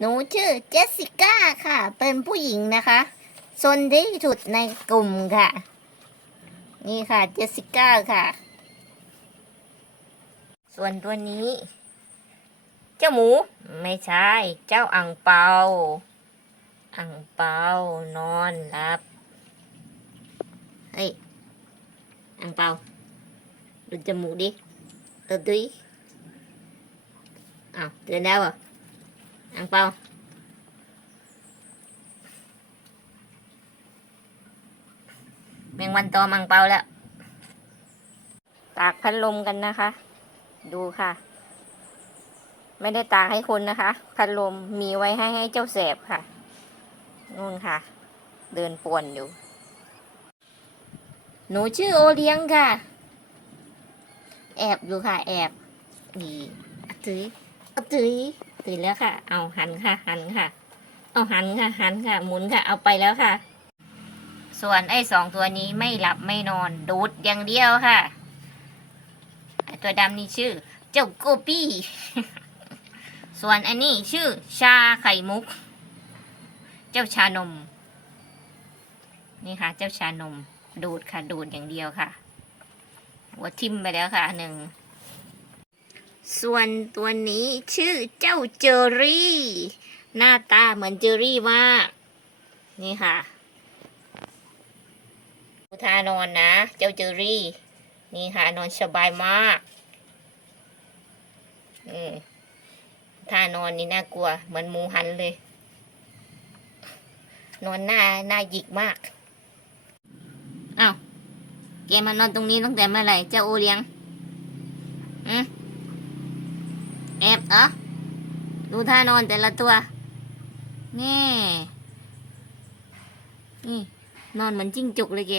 หนูชื่อเจสสิก้าค่ะ เป็นผู้หญิงนะคะซนที่สุดในกลุ่มค่ะ นี่ค่ะเจสสิก้าค่ะ ส่วนตัวนี้ เจ้าหมูไม่ใช่ เจ้าอังเปา อังเปานอนหลับเฮ้ยอังเปาดูจมูกดิเออดุยอ้าวเตือนแล้วอะ อังเปาแมงวันตอมอังเปาแล้ว ตากพัดลมกันนะคะ ดูค่ะ ไม่ได้ตากให้คนนะคะ พัดลมมีไว้ให้ให้เจ้าแสบค่ะนู่นค่ะ เดินป่วนอยู่ หนูชื่อโอเลี้ยงค่ะ แอบอยู่ค่ะ แอบนี่อตื้ออตื้อ ตื่นแล้วค่ะ เอาหันค่ะ หันค่ะ เอาหันค่ะ หันค่ะ หมุนค่ะ เอาไปแล้วค่ะ ส่วนไอ้สองตัวนี้ไม่หลับไม่นอน ดูดอย่างเดียวค่ะ ตัวดำนี่ชื่อ เจ้าโกปี้ ส่วนอันนี้ชื่อ ชาไข่มุก เจ้าชานม นี่ค่ะ เจ้าชานม ดูดค่ะ ดูดอย่างเดียวค่ะ หัวทิ่มไปแล้วค่ะหนึ่ง ส่วนตัวนี้ชื่อเจ้าเจอรี่ หน้าตาเหมือนเจอรี่มาก นี่ค่ะดูท่านอนนะ เจ้าเจอรี่ นี่ค่ะ นอนสบายมากอืมท่านอนนี่น่ากลัว เหมือนมูหันเลย นอนหน้าหน้าหยิกมาก อ้าว แกมานอนตรงนี้ตั้งแต่เมื่อไหร่เจ้าโอเลี้ยงอืมแอบเหรอดูท่านอนแต่ละตัวนี่นี่นอนเหมือนจิ้งจุกเลยแก